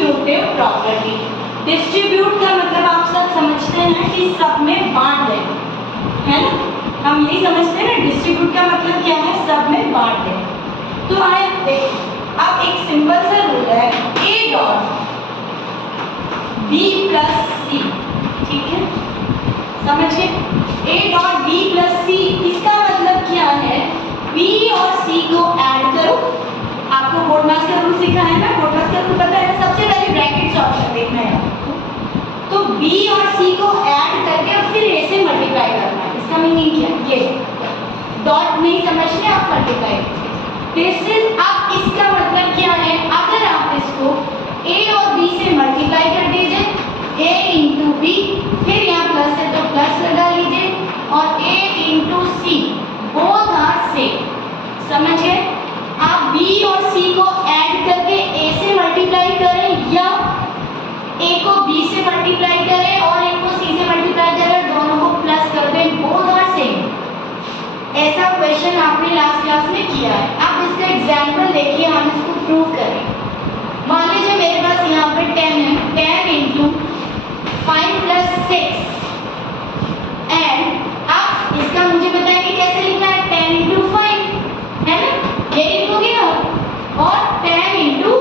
Distributive property. Distribute का मतलब आप सब समझते हैं कि सब में बांट दें, है ना? हम यही समझते हैं ना, डिस्ट्रीब्यूट का मतलब क्या है, सब में बांट दें। तो आए देखिए, अब एक सिंपल सा रूल है, ए डॉट बी प्लस सी, ठीक है, समझिए, ए डॉट बी प्लस सी, इसका मतलब क्या है, बी और सी को ऐड करो। आपको बोर्ड मास का रूल सिखाया है ना, बोर्ड मास का रूल पता है, सबसे पहले ब्रैकेट ऑप्शन देखना है आपको, तो बी और सी को ऐड करके और फिर ए से मल्टीप्लाई करना है। इसका मीनिंग क्या है, ये डॉट नहीं समझने आप मल्टीप्लाई, दिस इज, अब इसका मतलब क्या है, अगर आप इसको ए और बी से मल्टीप्लाई कर दीजिए, a इंटू बी, फिर यहाँ प्लस है तो प्लस लगा लीजिए, और a into C, both are same, समझ गए? आप b और c को ऐड करके a से मल्टीप्लाई करें या a को b से मल्टीप्लाई करें और a को c से मल्टीप्लाई करें, दोनों को प्लस कर दें, बोथ आर सेम। ऐसा क्वेश्चन आपने लास्ट क्लास में किया है। आप इसका एग्जाम्पल देखिए, हम इसको प्रूव करें। मान लीजिए मेरे पास यहाँ पे 10 है, 10 इंटू 5 प्लस 6, एंड अब इसका मुझे बताया कि कैसे लिखना है, 10 इंटू 5, है ना, यही लिखोगे ना, और 10 इंटू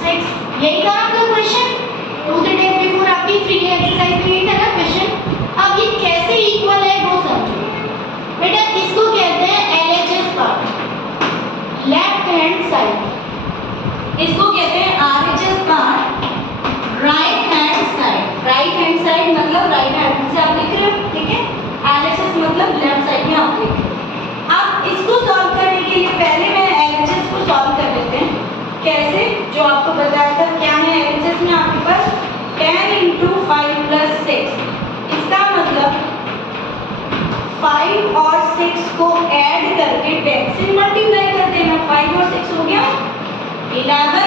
6, यही था आपका क्वेश्चन 2 days बिफोर आपकी 3 एक्सरसाइज में, यही था ना क्वेश्चन। अब ये कैसे इक्वल है वो समझो बेटा, इसको कहते हैं LHS part, left hand side, इसको कहते हैं RHS part, right hand side. Right hand side मतलब राइट हैंड से आप लिख रहे हो, ठीक है, LHS मतलब लेफ्ट साइड में आप लिख रहे हो। अब इसको सॉल्व करने के लिए पहले मैं LHS को सॉल्व कर लेते हैं, कैसे, जो आपको बताया था। क्या है LHS में आपके पास, 10 इंटू 5 प्लस 6, इसका मतलब 5 और 6 को ऐड करके 10 से मल्टीप्लाई कर देना, 5 और 6 हो गया 11,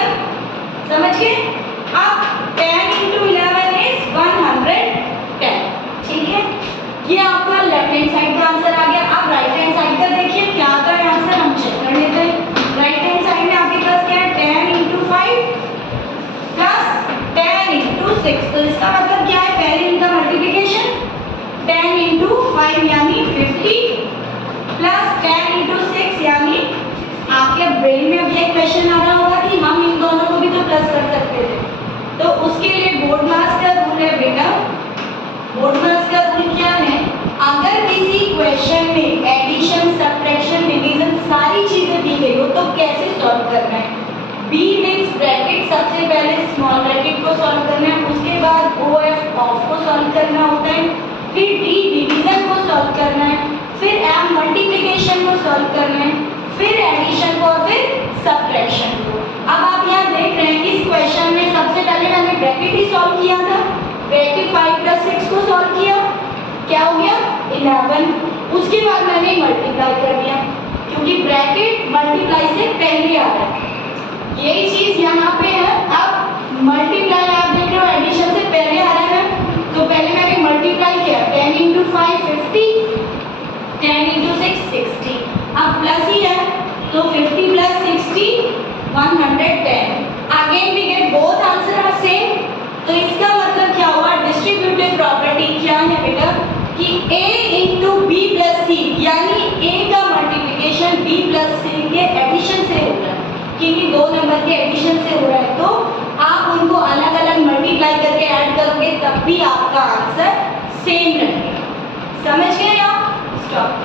समझ गए? अब 10 इंटू 11 इज 110, ठीक है, ये आपका लेफ्ट हैंड साइड का आंसर आ गया। अब राइट हैंड साइड का देखिए क्या आता है आंसर, हम चेक कर लेते हैं। राइट हैंड साइड में आपके पास क्या है, 10 इंटू 5 प्लस 10 इंटू 6, तो इसका मतलब क्या है, पहले इनका मल्टीप्लिकेशन, 10 इंटू 5 यानी 50 प्लस 10 इंटू 6 यानी, आपके ब्रेन में अभी एक क्वेश्चन आ रहा होगा कि हम इन दोनों को भी तो प्लस कर सकते थे, तो उसके लिए बोर्ड मास का रूल है बेटा। बोर्ड मास का रूल क्या है, अगर किसी क्वेश्चन में एडिशन, सब्ट्रैक्शन, डिवीजन सारी चीजें दी गई हो तो कैसे सॉल्व करना है। बी मीन्स ब्रैकेट, सबसे पहले स्मॉल ब्रैकेट को सॉल्व करना है, उसके बाद OF ऑफ को सॉल्व करना होता है, फिर D डिवीजन को सॉल्व करना है, फिर M मल्टीप्लिकेशन को सॉल्व करना है, फिर एडिशन को, फिर सब्ट्रैक्शन को। अब आप यहाँ देख रहे हैं इस क्वेश्चन में सबसे पहले मैंने ब्रैकेट ही सॉल्व किया था, ब्रैकेट 5 प्लस 6 को सॉल्व किया, क्या हो गया 11, उसके बाद मैंने मल्टीप्लाई कर दिया, क्योंकि ब्रैकेट मल्टीप्लाई से पहले आ रहा है, यही चीज यहाँ पे है। अब मल्टीप्लाई आप देख रहे हो एडिशन से पहले आ रहा है, तो पहले मैंने मल्टीप्लाई किया, 10 इंटू 5 50, 10 इंटू 6 60, अब प्लस ही है तो 50 plus 60 110, again we get both answer are same. तो इसका मतलब क्या हुआ, डिस्ट्रीब्यूटिव प्रॉपर्टी क्या है बेटा, कि A इंटू बी प्लस सी, यानी A का मल्टीप्लिकेशन B प्लस C के एडिशन से हो रहा है, क्योंकि 2 नंबर के एडिशन से हो रहा है, तो आप उनको अलग अलग मल्टीप्लाई करके ऐड करोगे तब भी आपका आंसर सेम रहेगा, समझ गए आप? स्टॉप।